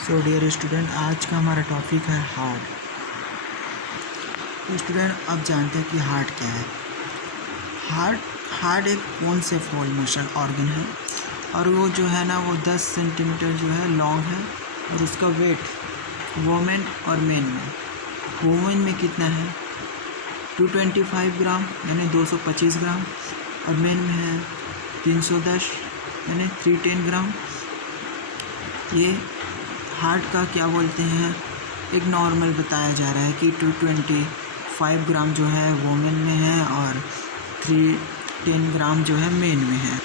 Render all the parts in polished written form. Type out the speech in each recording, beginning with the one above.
So dear student, आज का हमारा टॉपिक है हार्ट। तो स्टूडेंट, आप जानते हैं कि हार्ट क्या है। हार्ट एक बोन से फॉर्म मसल ऑर्गन है और वो जो है ना वो 10 सेंटीमीटर जो है लॉन्ग है और उसका वेट वोमेन और मेन में कितना है 225 ग्राम यानी 225 ग्राम और मेन में है 310 यानी 310 ग्राम। ये हार्ट का क्या बोलते हैं, एक नॉर्मल बताया जा रहा है कि 225 ग्राम जो है वोमेन में है और 310 ग्राम जो है मेन में है।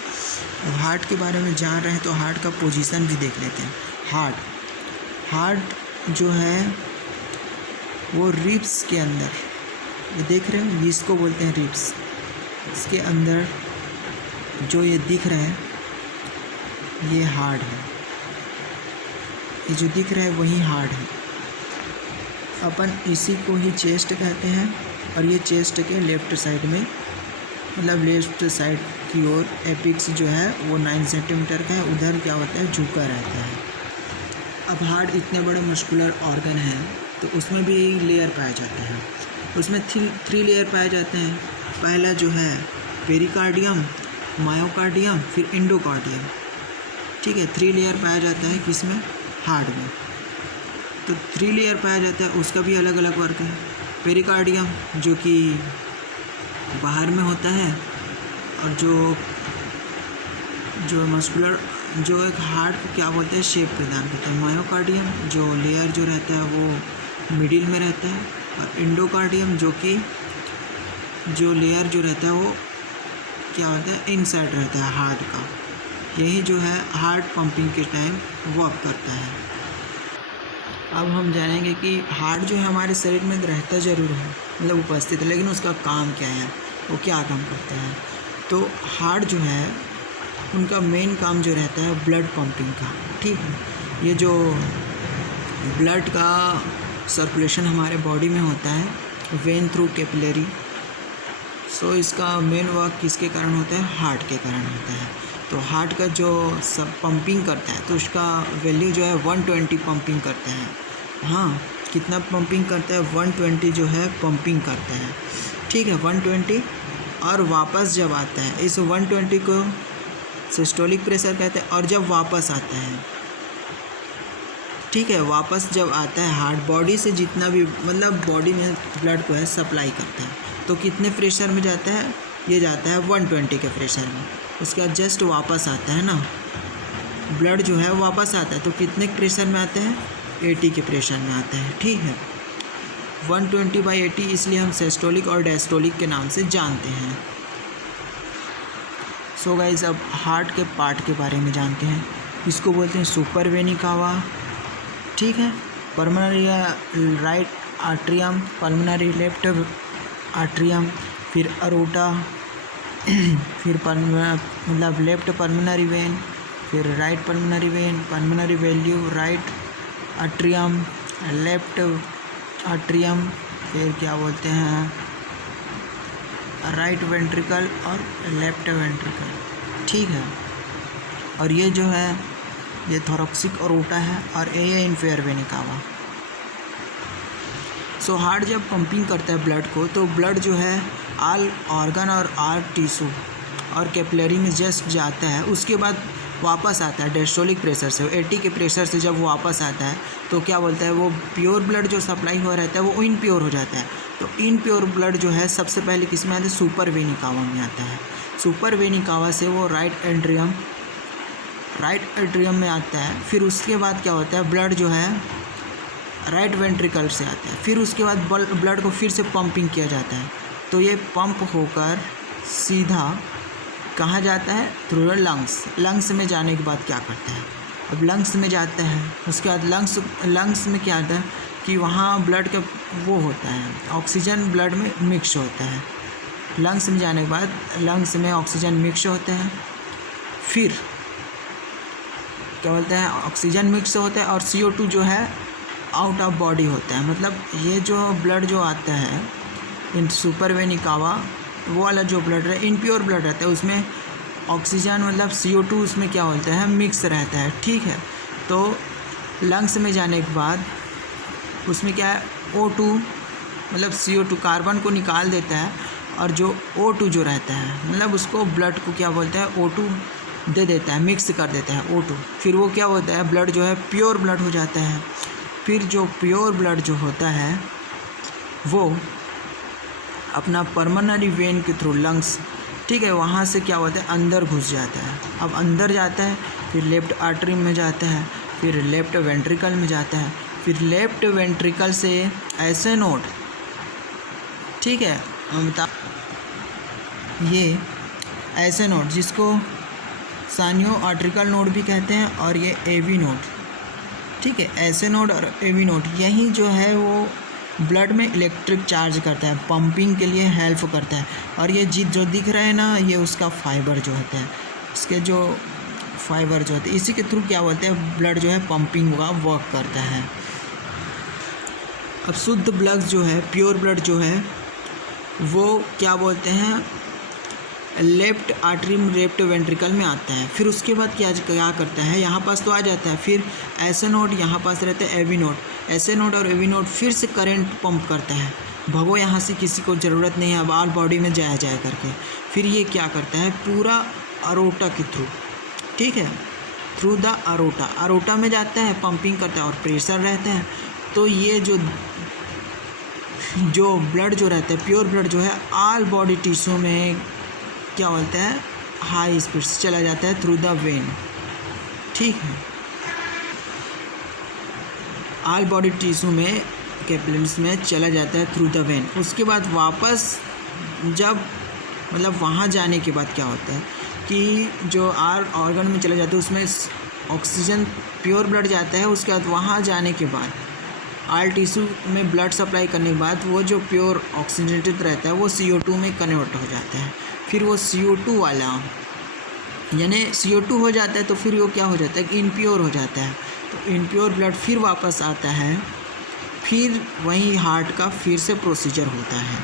अब हार्ट के बारे में जान रहे हैं तो हार्ट का पोजीशन भी देख लेते हैं। हार्ट जो है वो रिब्स के अंदर, ये देख रहे हैं, इसको बोलते हैं रिब्स। इसके अंदर जो ये दिख रहा है ये हार्ट है, ये जो दिख रहा है वही हार्ट है। अपन इसी को ही चेस्ट कहते हैं और ये चेस्ट के लेफ़्ट साइड में, मतलब लेफ़्ट साइड की ओर एपिक्स जो है वो 9 सेंटीमीटर का है, उधर क्या होता है झुका रहता है। अब हार्ट इतने बड़े मस्कुलर ऑर्गन है तो उसमें भी लेयर पाए जाते हैं। उसमें 3 लेयर पाए जाते हैं। पहला जो है पेरिकार्डियम, मायोकार्डियम, फिर एंडोकार्डियम। ठीक है, 3 लेयर पाया जाता है किसमें, हार्ट में। तो 3 लेयर पाया जाता है, उसका भी अलग अलग वर्क है। पेरिकार्डियम जो कि बाहर में होता है और जो मस्कुलर जो एक हार्ट को क्या बोलते हैं शेप प्रदान करता है। मायोकार्डियम जो लेयर जो रहता है वो मिडिल में रहता है और एंडोकार्डियम जो कि जो लेयर जो रहता है वो क्या होता है इनसाइड रहता है हार्ट का। यही जो है हार्ट पंपिंग के टाइम वर्क करता है। अब हम जानेंगे कि हार्ट जो है हमारे शरीर में रहता ज़रूर है, मतलब उपस्थित है, लेकिन उसका काम क्या है, वो क्या काम करता है। तो हार्ट जो है उनका मेन काम जो रहता है ब्लड पंपिंग का। ठीक है, ये जो ब्लड का सर्कुलेशन हमारे बॉडी में होता है वेन थ्रू कैपिलरी, सो इसका मेन वर्क किसके कारण होता है, हार्ट के कारण होता है। तो हार्ट का जो सब पंपिंग करता है तो उसका वैल्यू जो है 120 पंपिंग करता है। हाँ, कितना पंपिंग करता है, 120 जो है पंपिंग करता है। ठीक है, 120। और वापस जब आता है इस 120 को सिस्टोलिक प्रेशर कहते हैं। और जब वापस आता है, ठीक है, वापस जब आता है हार्ट बॉडी से जितना भी, मतलब बॉडी में ब्लड को है सप्लाई करता है, तो कितने प्रेशर में जाता है, ये जाता है 120 के प्रेशर में। उसके बाद जस्ट वापस आता है ना, ब्लड जो है वापस आता है तो कितने प्रेशर में आता है, 80 के प्रेशर में आता है। ठीक है, 120/80 इसलिए हम सिस्टोलिक और डायस्टोलिक के नाम से जानते हैं। सो गाइस, अब हार्ट के पार्ट के बारे में जानते हैं। इसको बोलते हैं सुपर वेनी कावा। ठीक है, pulmonary right atrium, pulmonary left atrium, फिर अरोटा, फिर मतलब लेफ्ट पल्मोनरी वेन, फिर right pulmonary vein, pulmonary value, right atrium, left atrium, फिर क्या बोलते हैं राइट वेंट्रिकल और लेफ्ट वेंट्रिकल। ठीक है, और ये जो है ये थोरैक्सिक अरोटा है और ये inferior vena cava. So heart जब पंपिंग करता है ब्लड को तो ब्लड जो है ऑल ऑर्गन और ऑल टिश्यू और कैपिलरी में जस्ट जाता है, उसके बाद वापस आता है डायस्टोलिक प्रेशर से, 80 के प्रेशर से जब वापस आता है तो क्या बोलता है वो प्योर ब्लड जो सप्लाई हुआ रहता है वो इनप्योर हो जाता है। तो इनप्योर ब्लड जो है सबसे पहले किस में आता है, सुपर वेनी कावा में आता है। सुपर वेनी कावा से वो राइट एट्रियम में आता है। फिर उसके बाद क्या होता है, ब्लड जो है राइट वेंट्रिकल से आता है। फिर उसके बाद ब्लड को फिर से पंपिंग किया जाता है, तो ये पंप होकर सीधा कहाँ जाता है, थ्रू लंग्स में जाने के बाद क्या करता है, अब लंग्स में जाता है। उसके बाद लंग्स में क्या आता है कि वहाँ ब्लड का वो होता है, ऑक्सीजन ब्लड में मिक्स होता है। लंग्स में जाने के बाद लंग्स में ऑक्सीजन मिक्स होता है, फिर क्या बोलते हैं ऑक्सीजन मिक्स होता है और CO2 जो है आउट ऑफ बॉडी होता है। मतलब ये जो ब्लड जो आता है इन सुपर वेनी कावा, वो वाला जो ब्लड है इनप्योर ब्लड रहता है, उसमें ऑक्सीजन मतलब CO2 उसमें क्या होता है मिक्स रहता है। ठीक है, तो लंग्स में जाने के बाद उसमें क्या है, O2 मतलब CO2 कार्बन को निकाल देता है, और जो O2 जो रहता है मतलब उसको ब्लड को क्या बोलते हैं, O2 दे देता है, मिक्स कर देता है O2। फिर वो क्या होता है, ब्लड जो है प्योर ब्लड हो जाता है। फिर जो प्योर ब्लड जो होता है वो अपना पल्मोनरी वेन के थ्रू लंग्स, ठीक है, वहाँ से क्या होता है, अंदर घुस जाता है। अब अंदर जाता है, फिर लेफ्ट आर्टरी में जाता है, फिर लेफ्ट वेंट्रिकल में जाता है, फिर लेफ्ट वेंट्रिकल से ऐसे नोड, ठीक है, बता ये ऐसे नोड जिसको सानियो आर्ट्रिकल नोड भी कहते हैं, और ये एवी नोड, ठीक है, ऐसे नोड और एवी नोड, यही जो है वो ब्लड में इलेक्ट्रिक चार्ज करता है, पंपिंग के लिए हेल्प करता है। और ये जो दिख रहा है ना, ये उसका फाइबर जो होता है, इसके जो फाइबर जो होते हैं, इसी के थ्रू क्या बोलते हैं, ब्लड जो है पंपिंग का वर्क करता है। अब शुद्ध ब्लड जो है, प्योर ब्लड जो है, वो क्या बोलते हैं, लेफ्ट आर्टरी में लेफ्ट वेंट्रिकल में आता है। फिर उसके बाद क्या करता है, यहाँ पास तो आ जाता है, फिर ऐसे नोड यहाँ पास रहता है एवी नोड, ऐसे नोड और एवी नोड फिर से करंट पंप करता है। भगो यहाँ से किसी को ज़रूरत नहीं है, अब ऑल बॉडी में जाया जाए करके। फिर ये क्या करता है, पूरा अरोटा के थ्रू, ठीक है, थ्रू द अरोटा में जाता है, पंपिंग करता है और प्रेशर रहता है। तो ये जो ब्लड जो रहता है, प्योर ब्लड जो है, ऑल बॉडी टिश्यू में क्या बोलते हैं, हाई स्पीड से चला जाता है थ्रू द वेन, ठीक है, ऑल बॉडी टिश्यू में कैपिलरीज में चला जाता है थ्रू द वेन। उसके बाद वापस जब मतलब वहाँ जाने के बाद क्या होता है कि जो ऑर्गन में चला जाता है उसमें ऑक्सीजन प्योर ब्लड जाता है। उसके बाद वहाँ जाने के बाद ऑल टिश्यू में ब्लड सप्लाई करने के बाद वो जो प्योर ऑक्सीजनेटेड रहता है वो CO2 में कन्वर्ट हो जाता है। फिर वो CO2 वाला यानी CO2 हो जाता है, तो फिर वो क्या हो जाता है, इनप्योर हो जाता है। तो इनप्योर ब्लड फिर वापस आता है, फिर वहीं हार्ट का फिर से प्रोसीजर होता है।